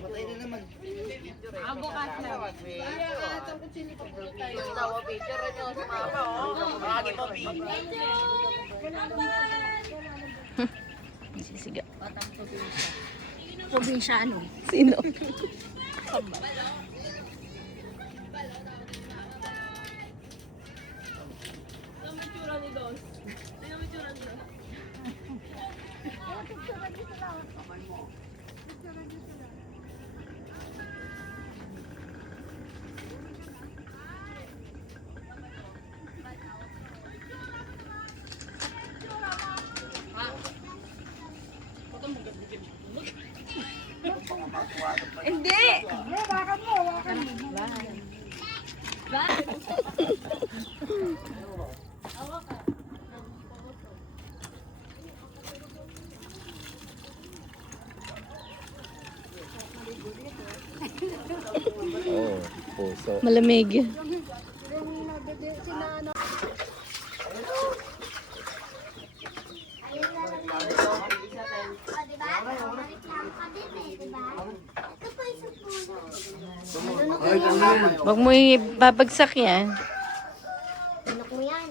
Patay na naman. Bukas na. Sisiga. Probinsyano. Sino? Hindi! Wakan mo. Oo, puso. Malamig. Huwag mo ibabagsak yan. Anak mo yan.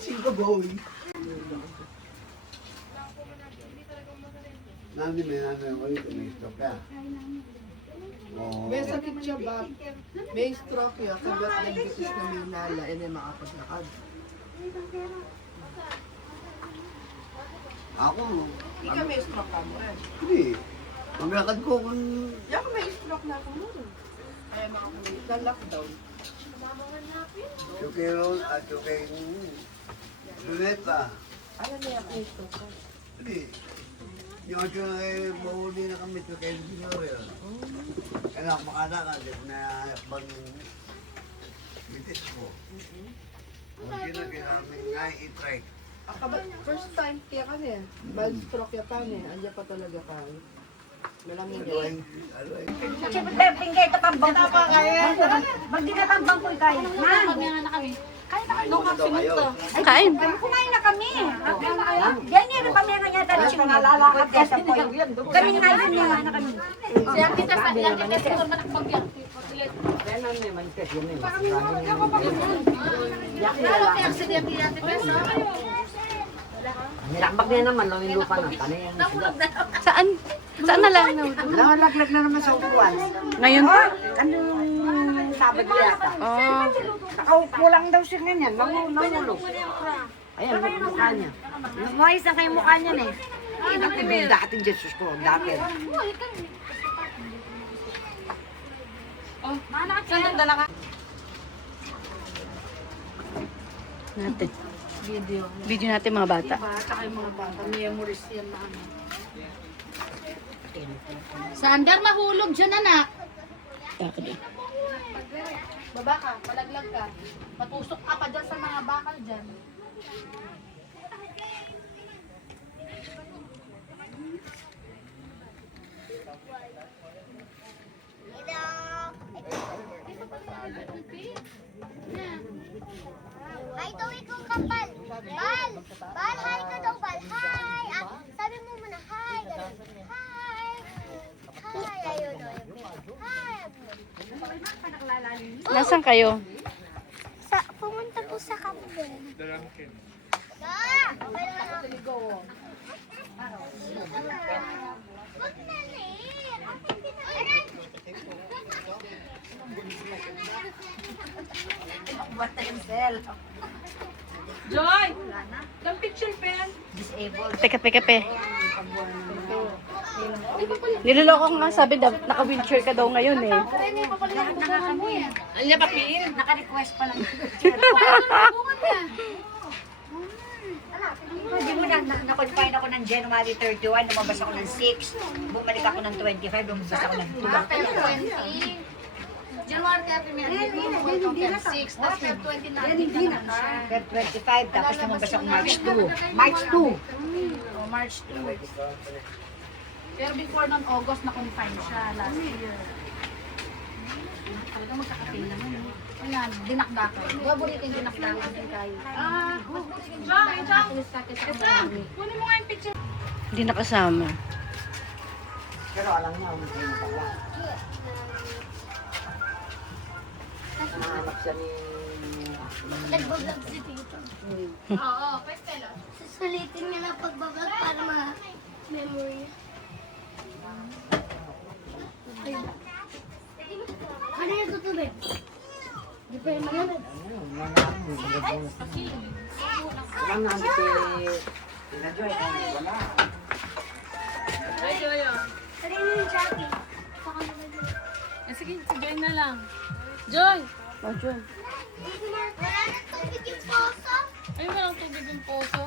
Sino going? Nani may stop ka. Oo. May sakit siya ba? May stroke yun. Kagat ng bisis na may nala. And then makapaglakad. Ako, Ikaw may stroke ka mo eh. hindi. Maglakad ko kung... Yan may stroke na ako mo. Kaya makapaglakad. Na-lockdown. Chukeron at chukeng... Luneta. Alam niya may stroke ka. Hindi. Yung at yung mahuli na kami chukeng Sinorio. Kaya makalakad na yakbang yung bitis ko. Ang kailangan nga i-try. First time kaya ka niya. Bad stroke ya pa niya. Andiyan pa talaga ka. Malamig Ano yun. ay? Siyempre, pinggay ito pambang ko. Magdi na pambang ko kayo. Ma, na kami. Kain na kayo. Kain. Kumain na kami. Yan yun, pamera niya tayo siya nalalakad yan sa poyo. Kami nga yun na kami. Siya kita sa ilang kita siguro manakpagyan. Lalo may aksidente natin peso. Nilakbag niya naman lang yung lupa ng tanin. Nahulog na. Saan? Saan na lang? Nakalaglag na naman sa upuan. Ngayon pa? Anong Sabado yata? Oh. Nakaupo lang daw siya ganyan. Nahulog. Ayan, mukha niya. Muayos na kayo mukha niyan eh. Yung dati Jesus ko, dati. Saan ang dala ka? Natin. Video natin mga bata. Bata kayo mga bata. Memories yan na ano. Sander, nahulog dyan, anak. Ako din. Baba ka, palaglag ka. Matusok ka pa dyan sa mga bakal dyan. Hi daw ikaw kapal. Bal! Bal, hi ka daw, Bal. Hi! Sabi mo muna, hi. Ganun. Hi! Hi! Ayun, ayun. Hi! Nasaan kayo? Pumunta po sa kapal. Okay lang ako. Wag na rin. Aray! Joy! Come picture pen. Teka, teka, pe. Niloloko ko nga, sabi daw, naka-wheelchair ka daw ngayon eh. Alya papel. Naka-request pa lang. Hindi mo na-confine ako ng January 31, lumabas ako ng 6, bumalik ako ng 25, lumabas ako ng 2. April 20. January 30 may welcome Feb 6. Tapos Feb 29. Feb 25, tapos lumabas ako March 2. March 2. Oh, March 2. Pero before nun, August na confine siya last year. Talagang magkakapil naman. Ayan, dinakdakan. Paborito yung dinakdakan din kayo. Kunin mo nga yung picture. Hindi nakasama. Pero alam niya, hindi mo pala. Nahanap siya ni... Nagbablog si Tito. Oo, pwede pala. Susulitin niya na pagbablog para ma-memory. Ano yung tutubig? Di pa yung malamig. Alam na si... Joy, wala. Sarili ni Jackie. Sige, si Joy na lang. Joy! Oh, John. Wala na tubig yung poso. Ayun ba lang tubig yung poso?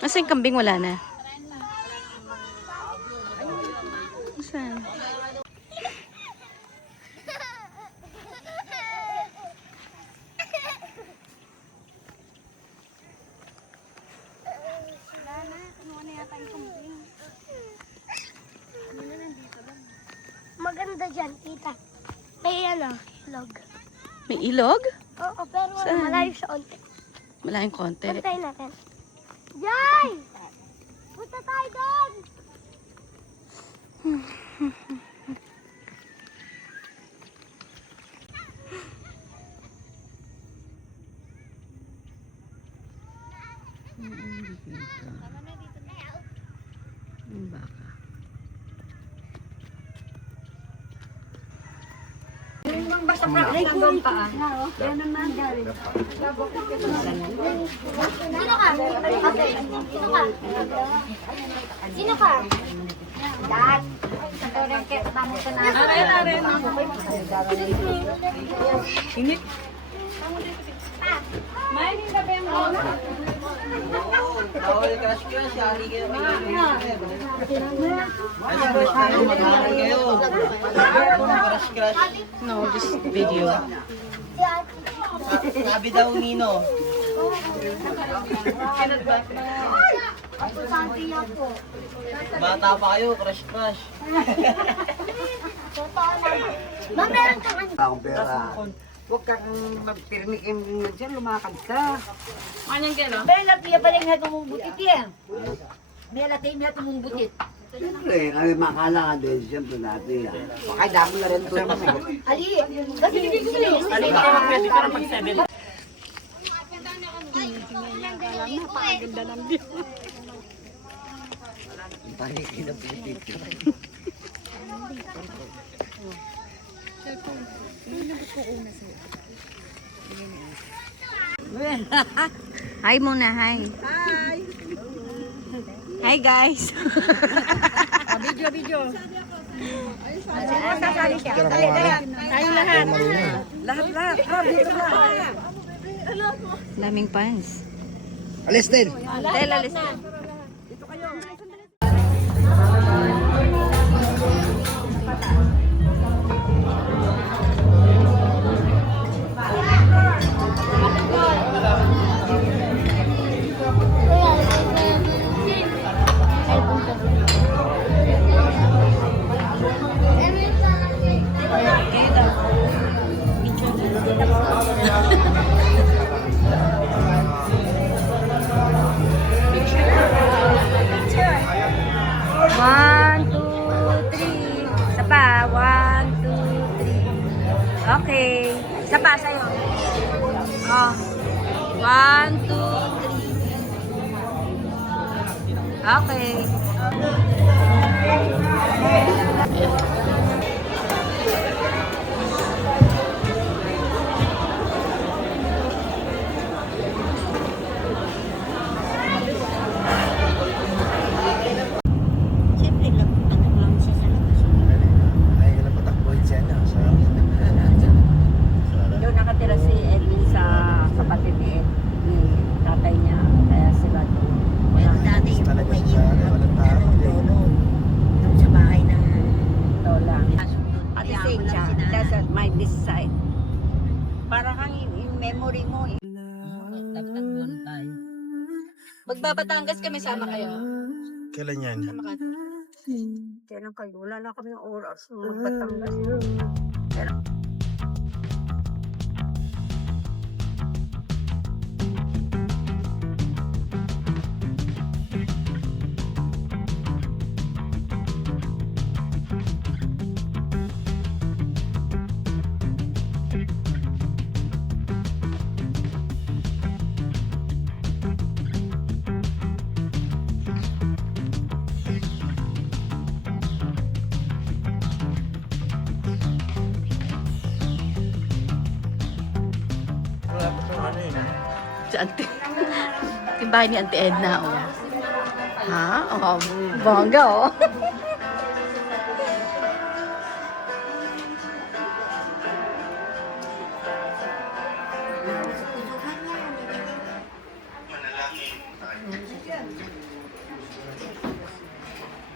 Nasaan yung kambing? Wala na. Nasaan? Maganda dyan, tita. May ano, log. May ilog? Oo, pero Saan? malayo sa onti. Malayang konti. Puntayin natin. Jai! Punta tayo doon! Yung baka. Basta practice lang doon pa. Yan naman, Gary. Sino ka? Sino ka? Sino ka? Dad, ito rin kaya tamo ka na. Bawal crush crush, yari kayo crush crush. No, just video. Si Ate. Sabi daw Nino. Ako sabi niya po. Bata pa kayo, crush crush. Totoo naman. Ma, meron kang ano? Akong pera. Huwag kang magpirmikin dyan, lumakad ka. Anong kilo? Bella, tiya pa rin nga tumumbutit yan. Bella, tiya nga tumumbutit. Siyempre, kami makala ka din. Siyempre natin yan. Baka dami na rin doon. Ali, kasi hindi ko sila yung Napakaganda ng view. Panikin na putik. Hi muna, hi. Hi. Hi guys. Video. Sasali siya. Tayo lahat. Lahat. Dito lahat. Daming fans. Alis din. Dahil alis na. One, two, three. Isa pa. 1, 2, 3. Okay. Isa pa sa'yo. Oh. 1, 2, 3. Okay. Ay, ka na patakbuhin siya na. Doon nakatira si Edwin sa kapatid ni tatay niya. Kaya sila doon. Dati Talaga siya. Walang tao. sa bahay ng lola. memory mo eh. Dapat nandun tayo. Magbabatangas kami, sama kayo. Kailan yan? Sa Makati. Kailan kayo? Wala na kami oras. Magbatangas. Wala pa itong ano yun. Si Auntie. Yung bahay ni Auntie Edna, oh. Ha? Oh, bongga, oh.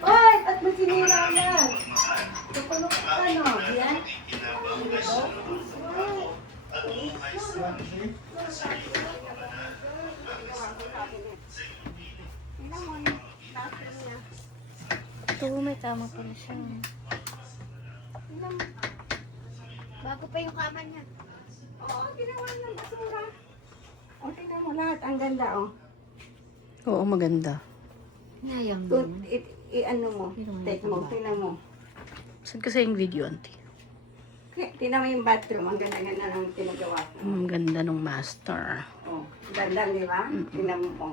Hoy! At mo sinira yan? Tukulok ka no? Yan? Ito, may tama pala siya. Bago pa yung kama niya. Oo, ginawa ng basura. O, tingnan mo lahat. Ang ganda, oh. Oo, maganda. Nayang Kung i-ano mo, take mo, tingnan mo. Saan kasi yung video, Auntie? Tingnan mo yung bathroom. Ang ganda-ganda ng pinagawa ko. Ang ganda nung master. Oh, ganda, di ba? Tingnan mo po.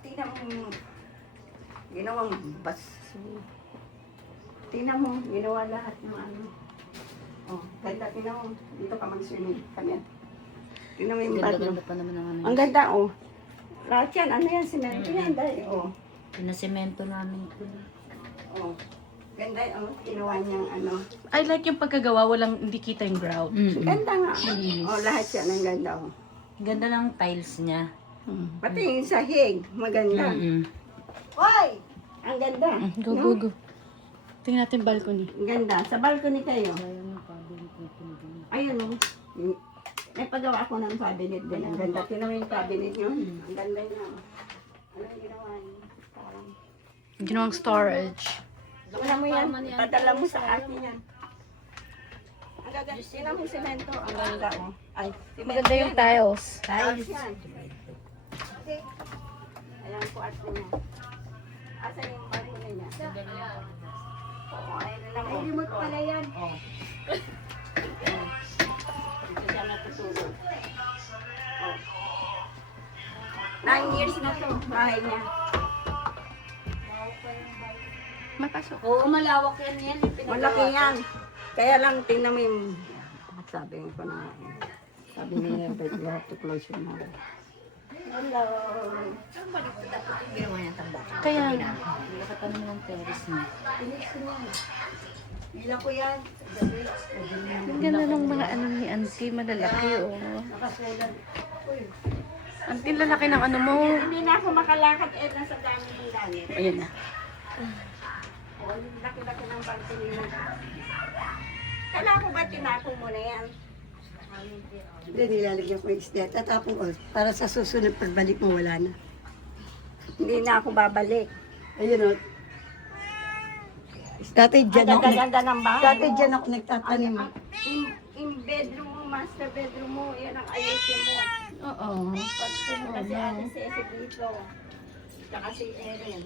Tingnan mo. Ginawang baso. Tingnan mo, ginawa lahat ng ano. Oh, ganda, tingnan mo. Dito ka mag-swimming. Kanya. Tingnan mo yung bathroom. pa naman ang ano. Ang ganda, oh. Lahat yan, ano yan, simento yan, dahil, oh. Pinasemento namin ito. Oh. Ganda, oh. Ginawa niyang ano. I like yung pagkagawa, walang hindi kita yung grout. Ganda nga. Oh, lahat yan, ang ganda, oh. Ganda ng tiles niya. Pati yung sahig, maganda. Hoy! Ang ganda. Go, go, go. Tingnan natin balcony. Ang ganda. Sa balcony kayo. Ayun, oh. May pagawa ako ng cabinet din. Ang ganda. Tingnan mo yung cabinet nyo. Ang ganda niya. Anong ginawa niyo? Parang... Ginawang storage. Wala mo yan. Padala mo sa akin yan. Ang ganda. Tingnan mo yung semento. Ang ganda, oh. Ay, Maganda yung tiles. tiles yan. Ayan po at niya. Asa yung balcony niya? Oo, ayun na lang. Ay, remote pala yan. Oo. Dito siya natutulog. Oh. 9 years na to, bahay niya. Mapasok. Oo, malawak yan yan. Malaki yan. Kaya lang, tingnan mo yung... Sabi ko na, sabi niya, but you have to close your mouth. Hello. Kaya, Nakata naman ang terrace niya. Bila ko yan. ang ganda ng mga ano ni Auntie, malalaki, oh. Auntie, lalaki ng ano mo. Hindi na ako makalakad eh, nasa dami ng langit. Ayan na. Oh, laki-laki ng balcony na. Kailangan ko ba tinapon mo na yan? Hindi, nilalagyan ko yung isda. Tatapon ko. Para sa susunod pagbalik mo, wala na. Hindi na ako babalik. Ayun o. Dati Ang dyan ako, ganda-ganda ng bahay. dati dyan ako nagtatanim. Yung bedroom mo, master bedroom mo, yan ang ayusin mo. Oo. Pag pumunta si Ate Ceci dito, saka si Erin.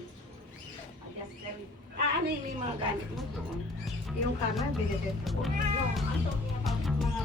Ano yung mga gamit mo doon? Yung kama, binigyan ko. Yung, mga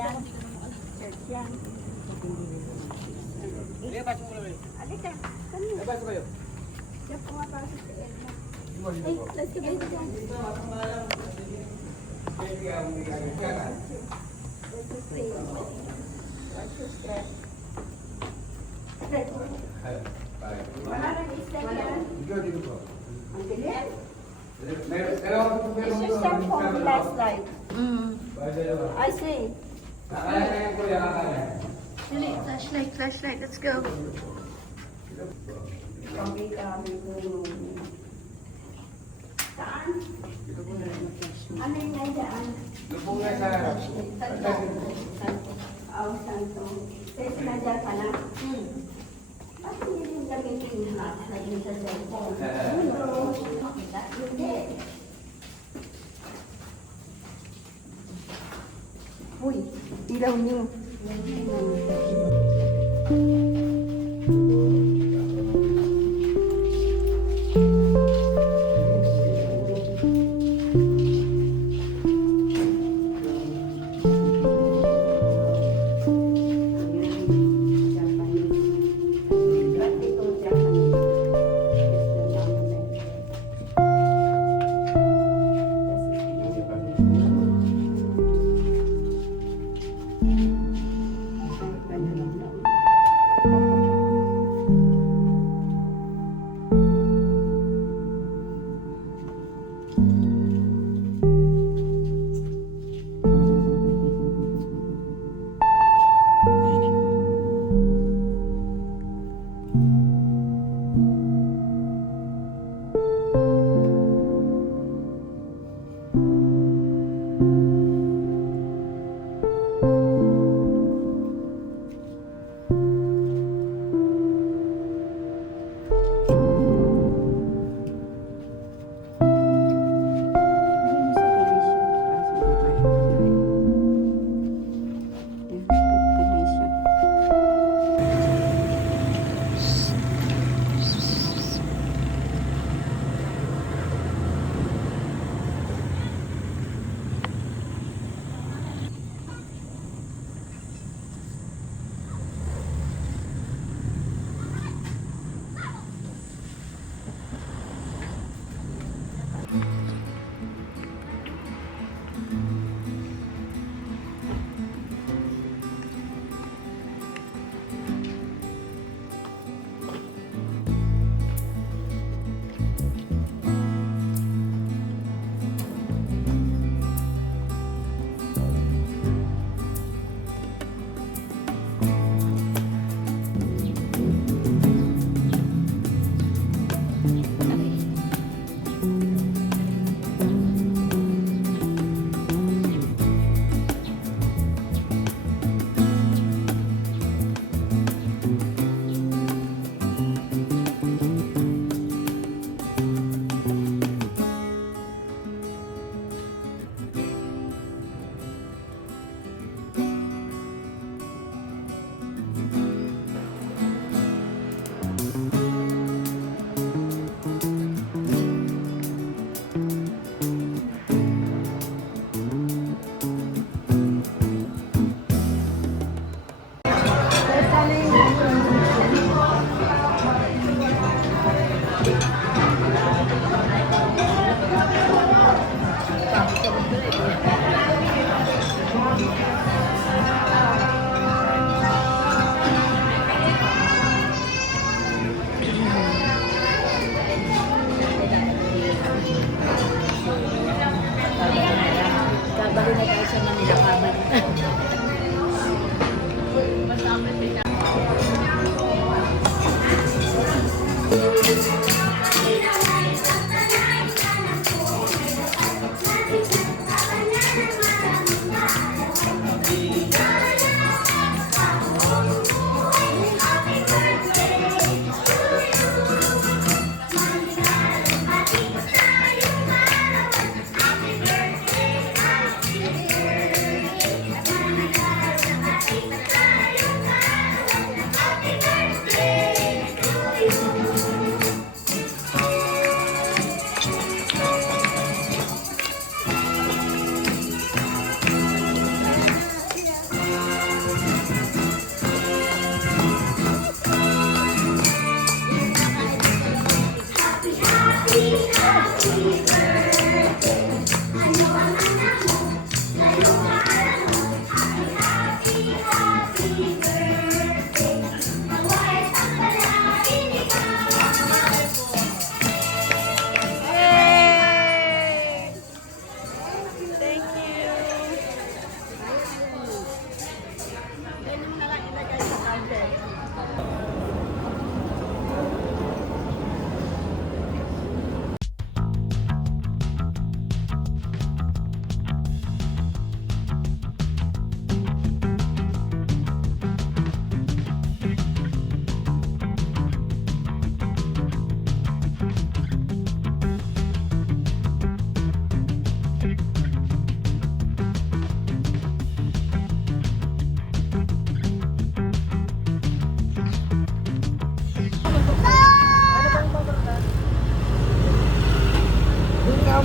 Yan. Church yan. Alika. Kami. Diyan pumapasok si Edna. Ay, let's go dyan. Wala nang isda yan. Ang bilis. It's just our phone last night. I see. Flashlight, flashlight. Let's go. Kami tulong. Saan? Ano yung nandiyan? Oh, santo. Kasi nandiyan ka na? Bakit hindi rin gamitin yung flashlight yung sa cellphone? Hindi. Uy, ilaw niyo.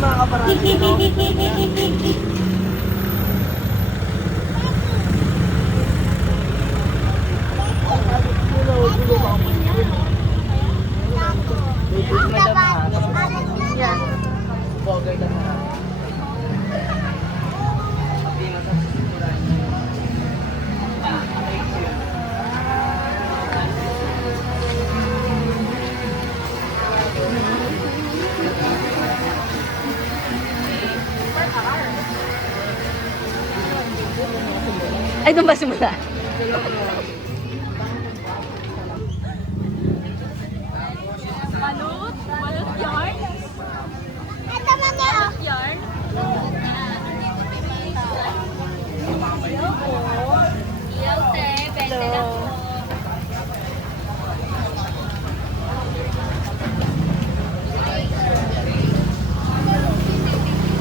mga kaparami, no? Yan. Bogey na na. Ay, doon ba simula? Ito mga yarn.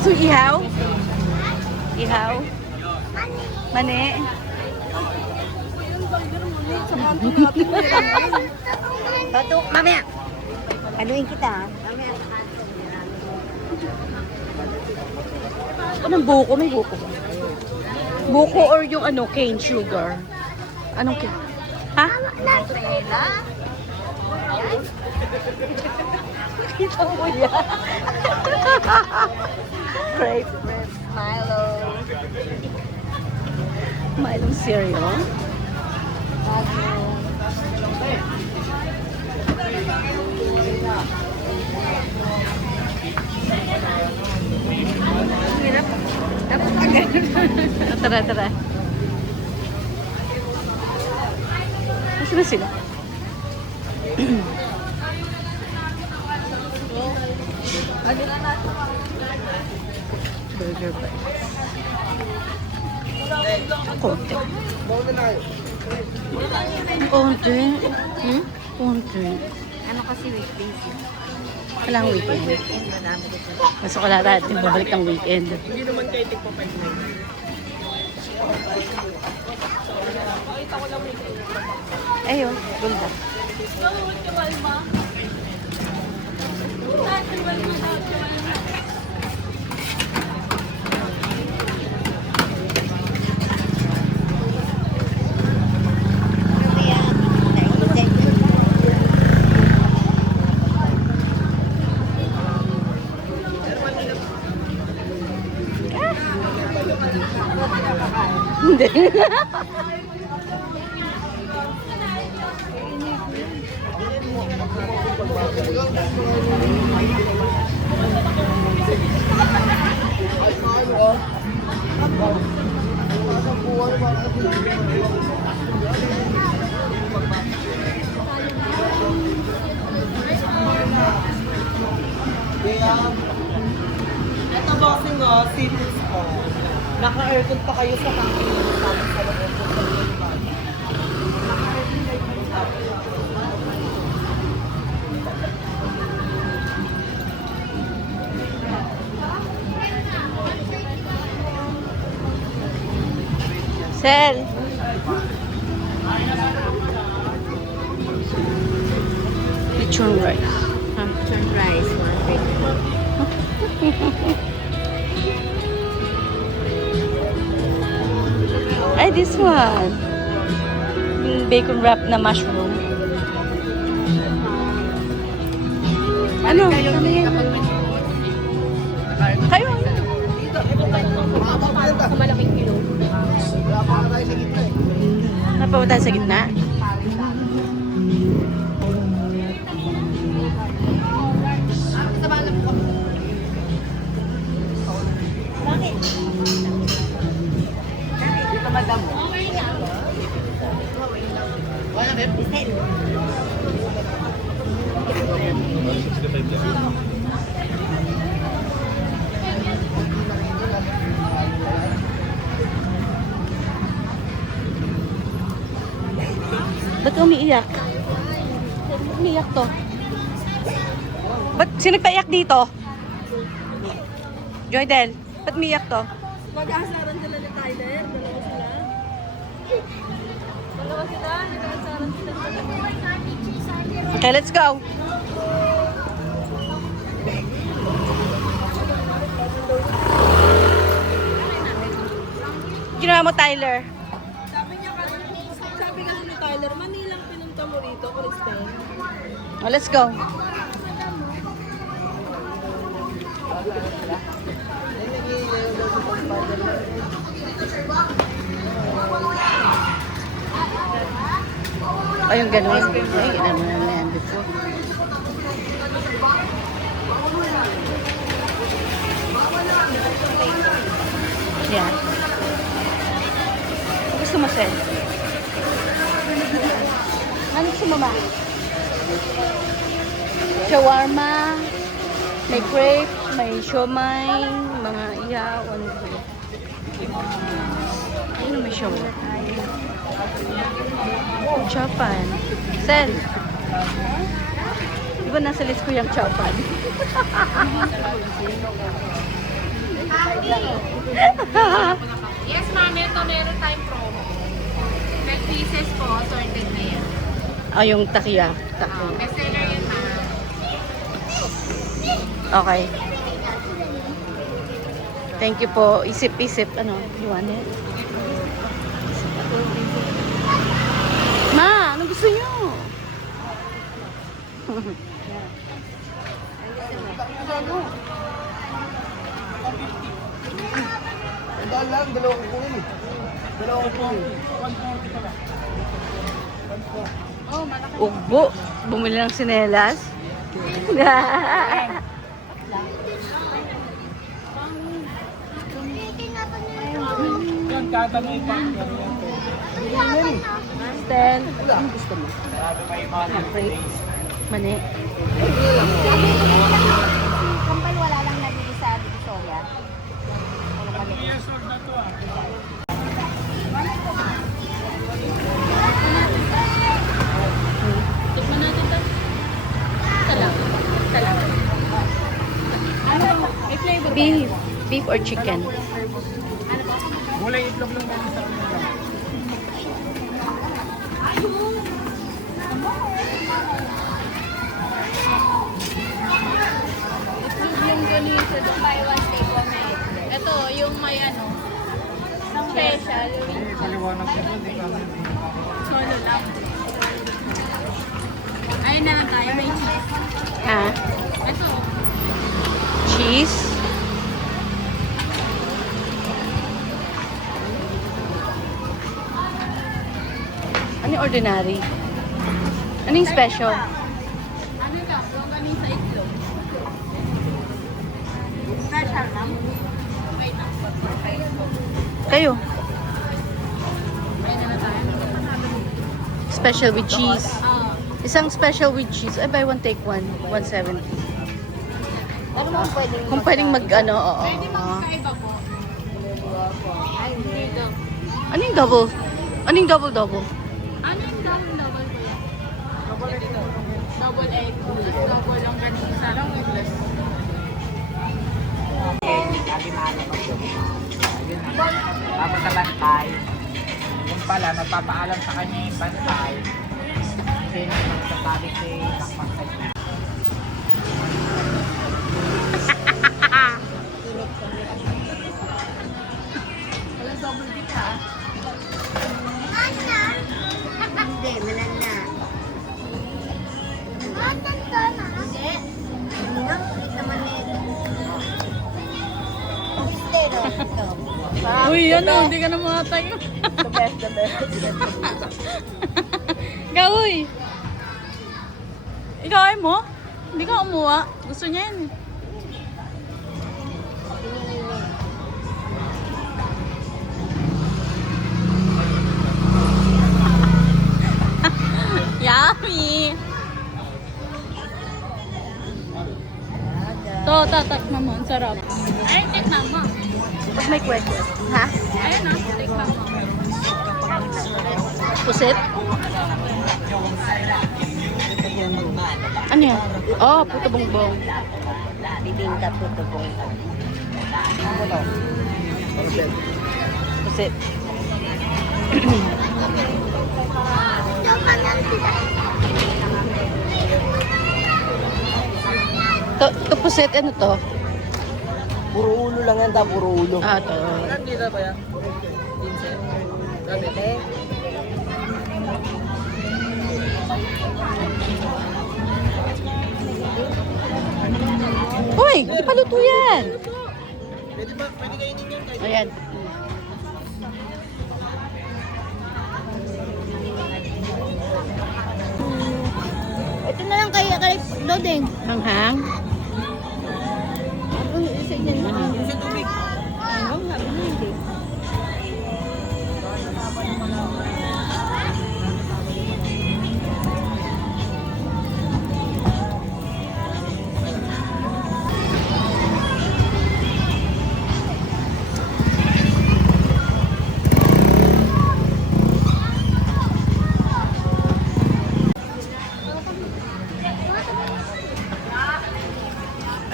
So, ihaw? Ihaw? Mani? Bato, mamaya. Anuin kita, ha? Anong buko? May buko ba? Buko or yung ano, cane sugar? Anong cane? Ha? Natrela. Kita mo yan. Grape. Milo. Milo cereal. Tara, tara. Nasaan na sila? Burger bites. Konti. Konti. Hmm? Konti. Ano kasi weekdays yun? Walang weekend. Madami dito. Mas wala natin babalik ng weekend. Ayun, ganda. Hindi. Ito bossing o, seafoods po. Naka-aircon pa kayo sa camping nyo tapos sa loob po sa loob. Sel. Lechon rice. Turn rice, one thing. Ay, this one. Yung bacon wrap na mushroom. Ano? Ano yan? Kayo. Sa malaking kilo. Napawa tayo sa gitna. Ba't umiiyak? Umiiyak to. Ba't sino nagpaiyak dito? Joydel, ba't umiiyak to? Mag-aasaran sila ni Tyler. Dalawa sila. Nag-aasaran sila. Okay, let's go. ginawa mo, Tyler? Sabi nga ni Tyler, Manila pinunta mo rito, Kristen. Oh, let's go. Ay, yung ganun. Ay, ilan mo na yan dito. Yan. Ano gusto mo, Sel? Ano gusto mo, ma? Shawarma, may crepe, may siomay, mga ihaw, ano ba? Ano may shawarma? Chapan. Sel. Di ba nasa list ko yung chapan? Yes, ma'am. Ito meron tayong promo. 10 pieces po, sorted na yan. Ah, yung takiya. Takiya. Bestseller yun, ma'am. Okay. Thank you po. Isip-isip. Ano? You want it? Ma, ano gusto nyo? Dahil lang, dalawa ko po yun eh. Dalawa ko po. Ugbo. Bumili ng sinelas. Yan, tatanong pa. Stel. Ano gusto mo? Mani. Kampal wala lang nabili sa Divisoria. Tikman natin ito. Salam. Salam. May flavor ba? Beef. Beef or chicken? Gulay itlog lang namin sa kanila. Yung ganito, buy one, take one na ito, yung may ano, special. Paliwanag ko doon, di kami. Solo lang. Ayun na lang tayo, may cheese. Ha? Ito, Cheese? Ano yung ordinary? Ano yung special? ano lang, yung ganing sa itlog. Special lang. Wait lang. Kayo? Ayun na lang tayo. Special with cheese. Ah, Isang special with cheese. Ay, buy one, take one. 170. Ano mo pwedeng Kung pwedeng mag, ano, oo. pwede magkaiba po. Ay, hindi daw. Ano yung double? Ano yung double-double? Ano yung double ko yan? Double egg. Double lang ganun isa lang. Tapos sa bantay, yung pala, nagpapaalam sa kanya yung bantay. Kasi nagsasabi si Nakpagtay. Walang double dip ha? Hindi, manan na. Hindi. Hindi naman nito. Pero, ito. Uy, ano? Hindi ka na makatayo. The best, the best. Gawoy! Ikaw ay mo? Hindi ka umuha. Gusto niya yan eh. Yummy! To, tatakman mo. Ang sarap. Ayun, tikman mo. Pag may kwento. Ha? Ayun na, tikman mo. Pusit? Ano yan? Oh, puto bongbong. Bibingka po ito po. Pusit. To pusit, ano to? Puro ulo lang yan, puro ulo. Ah, to. Dito ba yan? Nabili. Uy, di pa luto yan. Pwede kainin yan kahit Ayan. Ito na lang kay Dodeng. Hanghang. sa tubig.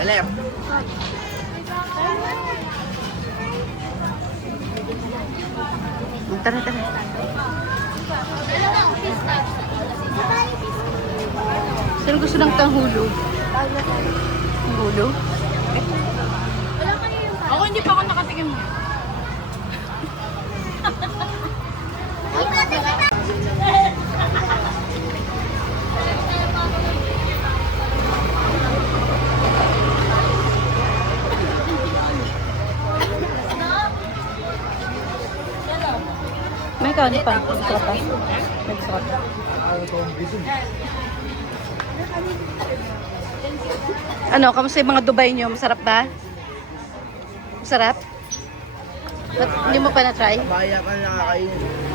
Alep. Tara, tara. Sino gusto ng tanghulo? Tanghulo? Ako hindi pa ako nakatikim mo. May kaano pa? Sarap pa? May sarap. Ano, kamusta yung mga Dubai nyo? Masarap ba? Masarap? Ba't hindi mo pa na-try? Baya ka nakakainin.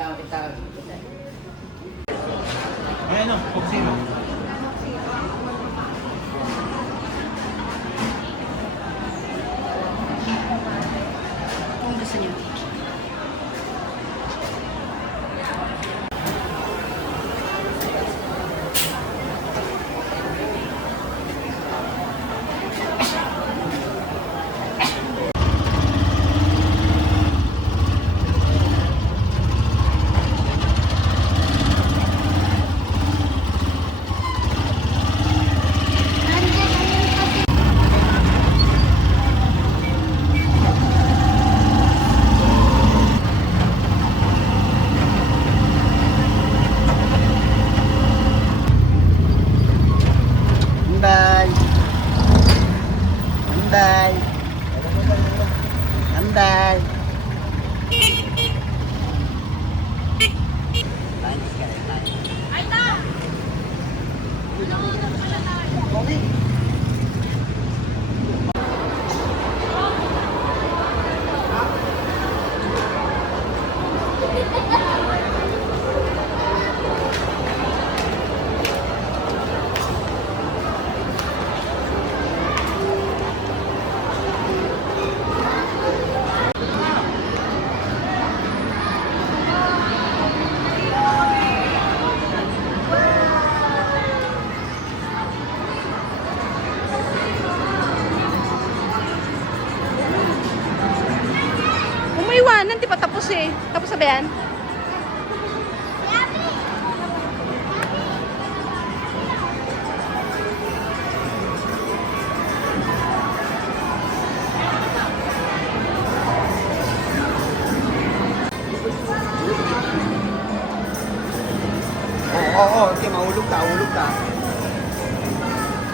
Ayan o, Coke-Zero. Kung gusto niyo. Ambay! Ambay! Ambay! Umaiwanan, di pa tapos eh. Tapos na ba yan? Oo, okay, mahulog ka, hulog ka.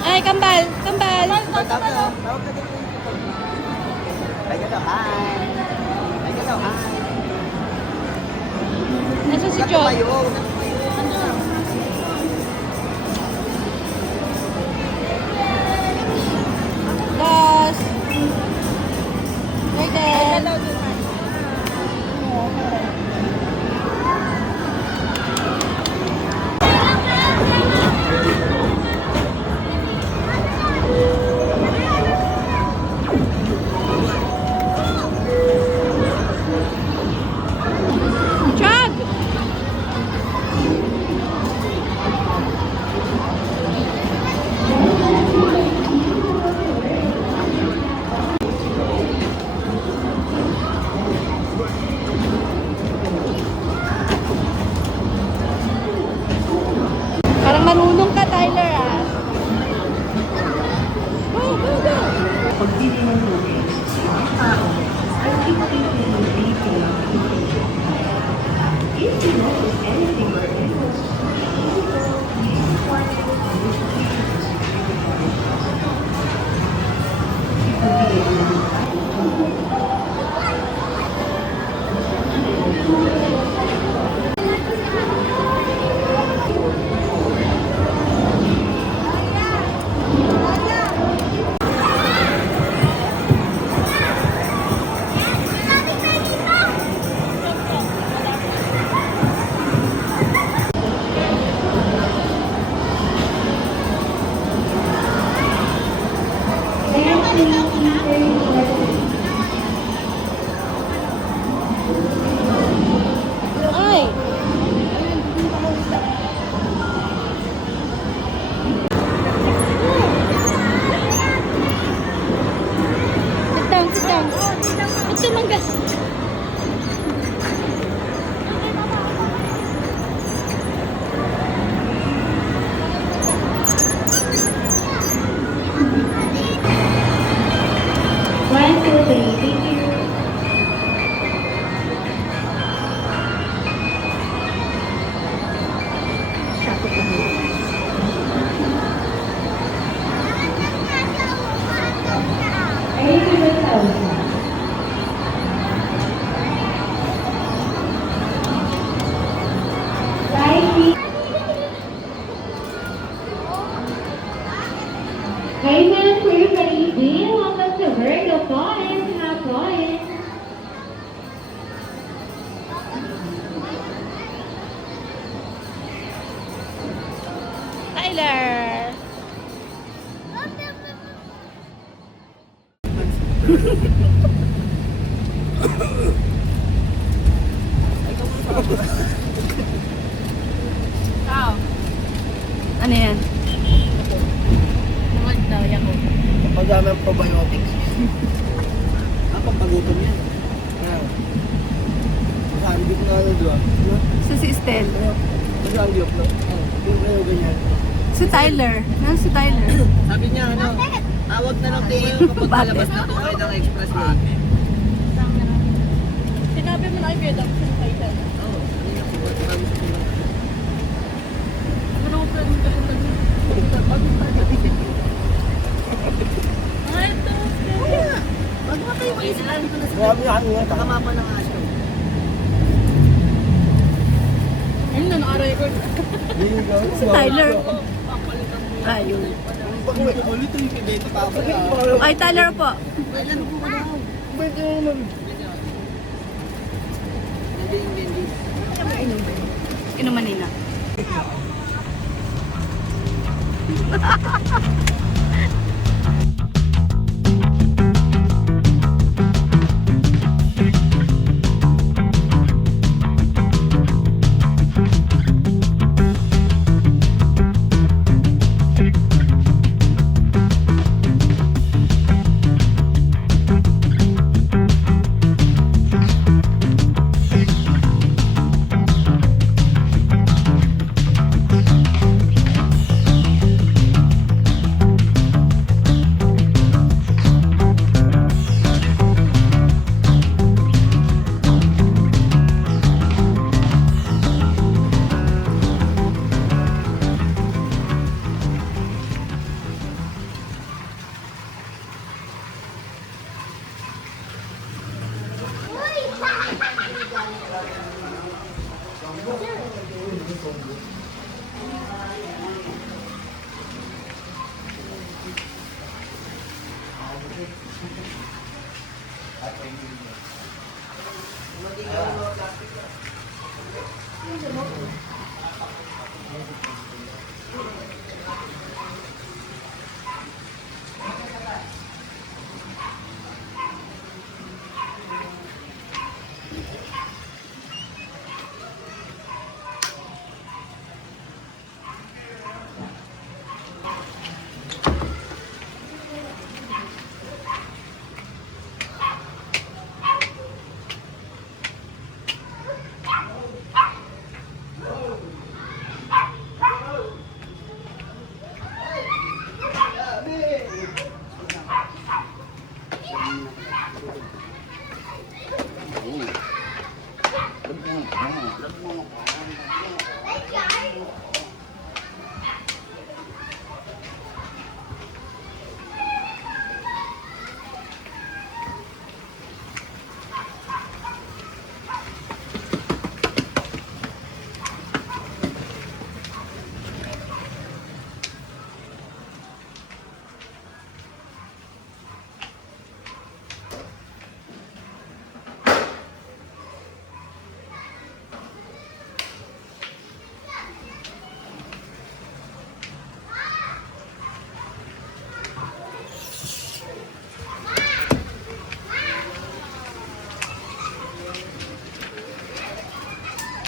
Ay, kambal! Kambal! Tawag ka dito. Ay, ka daw, hi. Ay, ka daw, hi. Nasaan si Huwag John? tumayo. Boss! Jordan! Chug! Parang marunong ka, Tyler, ah. Go, go, go! Thank you. Tyler! Ikaw. Ano yan? Mga daya ko. Pagdami ng probiotics. Pampagutom yan. Masabi ko nga ano doon. Sa si Estel. Masabi ko. Yung kayo ganyan. Si Tyler. Ano si Tyler? Sabi niya ano, awag na lang tayo kapag palabas na to kayo ng expressway. Sinabi mo na kay Beda kung sino kayo dyan. Oo, ano yung kapag marami sa pinag. Ano ko pwede mo kasi Ay, ito. Wag mo kayo mag-isa. Grabe na kami nga, takamama ng aso. Ayun na, naka-record. Si Tyler. Ayun. Pag ulit yung kibeta pa ako. Ay, Tyler po. Kailan ko ba daw? Ba't yung naman? Inuman nila.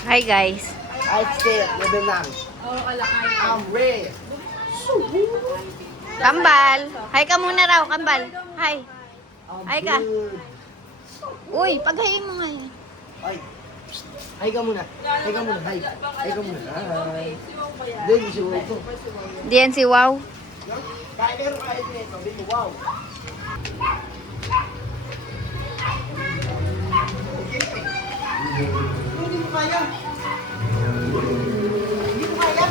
Hi guys. I stay, level lang. Oo, kalakay. I'm ready. Kambal. Hi ka muna raw, Kambal. Hi. Hi ka. Uy, paghayin mo nga yun. Ay. Ay ka muna. Ay ka muna. Ay. Ay ka muna. Ay. Hindi, si Wow to. Diyan si Wow. Kahit nito, bito wow. Hindi mo kaya. Hindi mo kaya.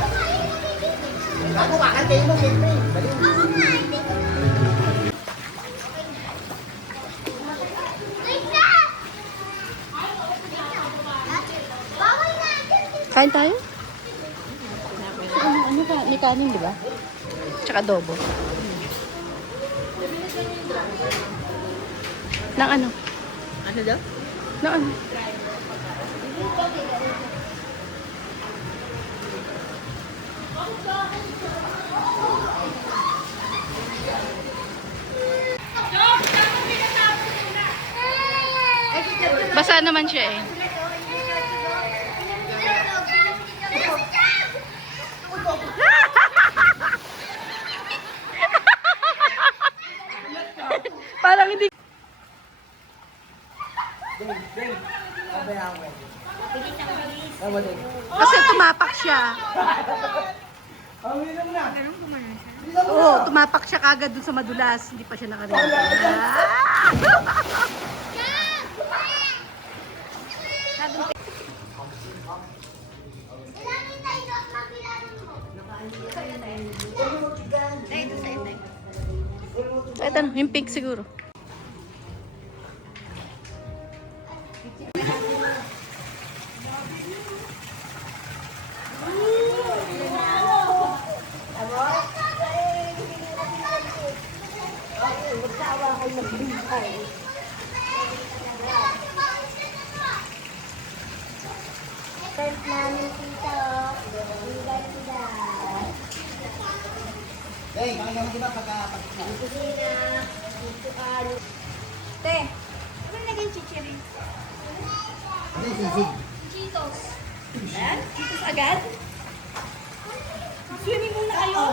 Bago kakantayin mo, siyempre. Bali mo. Kain tayo? Ano ka? May kanin, di ba? Tsaka adobo. Nang ano? Ano daw? Nang ano? Matanda naman siya eh. Parang hindi. Kasi tumapak siya. Oo, tumapak siya kagad dun sa madulas. Hindi pa siya nakarinig. Ilangin tayo at magbilangin mo. Ito, yung pink siguro. First namin tito. Bigay sila. Hey, makikita mo diba pagka-pagkita? Kusina. Kusukan. Te, ano naging chichirin? Ano yung sisig? Cheetos. Ayan, Cheetos agad. Swimming muna kayo.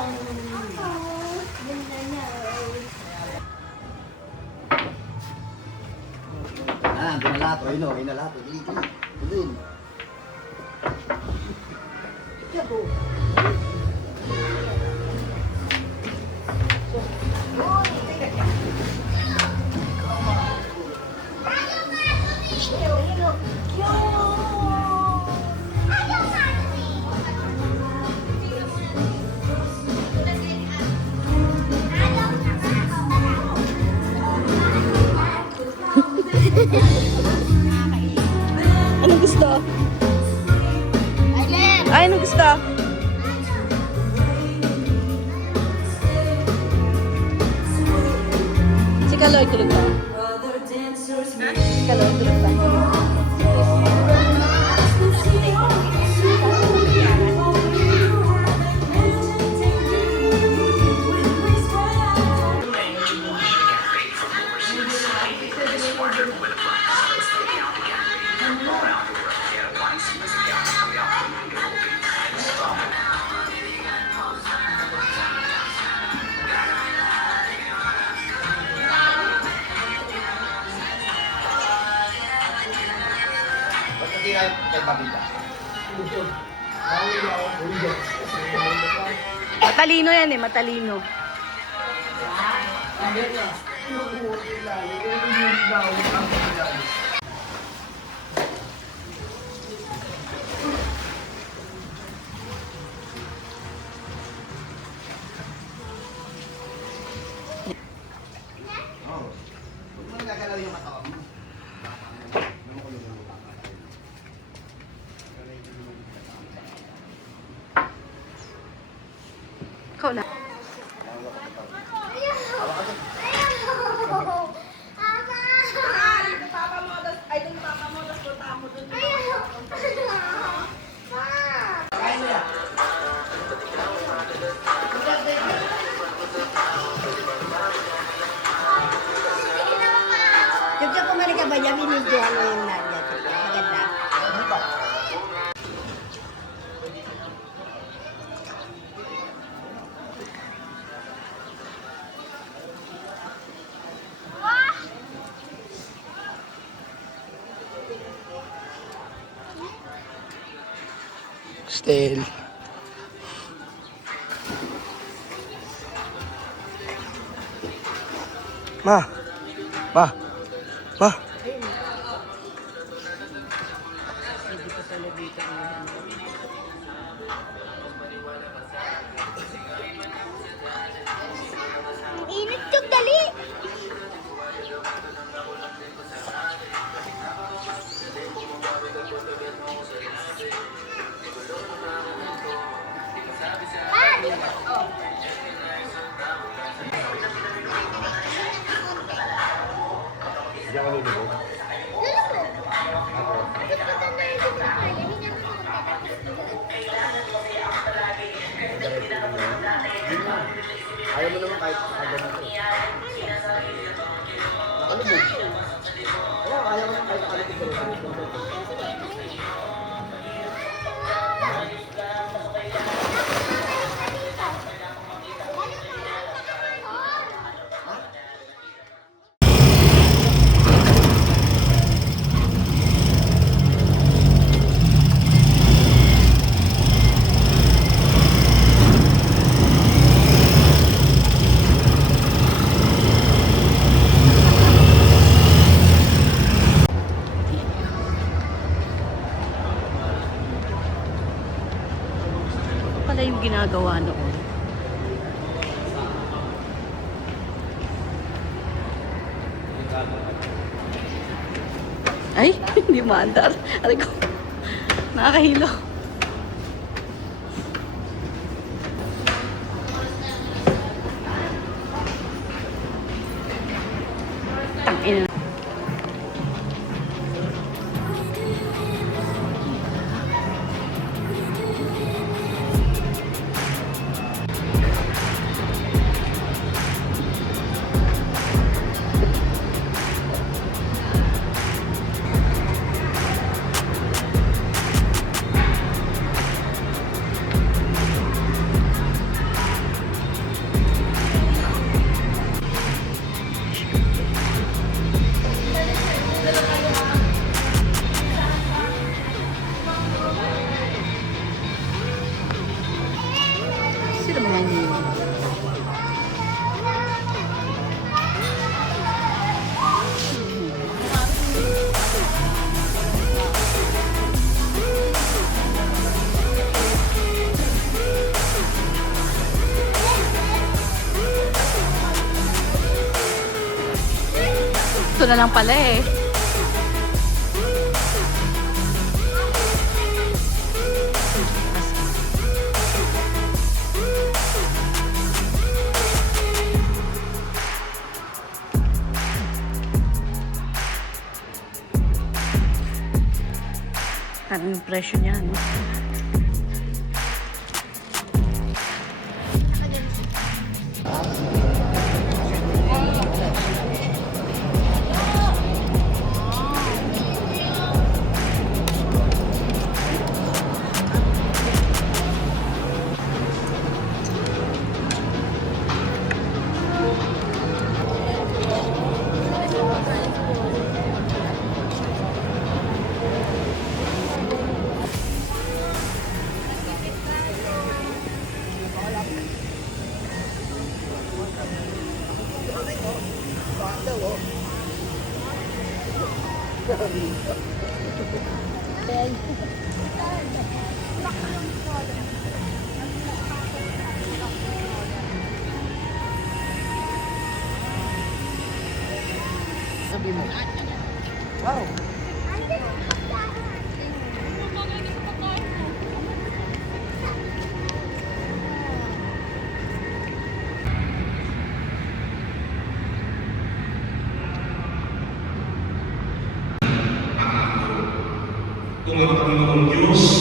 Ganda niya. Ah, binalato. Ayun o, binalato. Dili. Dili. Anong gusto? Ay, anong gusto? Si Kaloy, tulog ba? Si Kaloy, tulog ba? Matalino yan eh, matalino. Huwag mo nagagalaw yung mata mo. Ikaw na. Kasi kung mali ka ba niya, binidyohan mo yung Nadia. Maganda. Still. Ma. Ma. Ma. Ang init yung dali. Ayaw mo naman kahit aga na ito. Nakalubog. Oo, ayaw mo naman kahit nakalubog. pala yung ginagawa noon. Ay, hindi maandar. Aray ko. Nakakahilo. Tangina. Sino naman yun? Ito na lang pala eh. Parang yung presyo niya, no? Kung ang Panginoong Diyos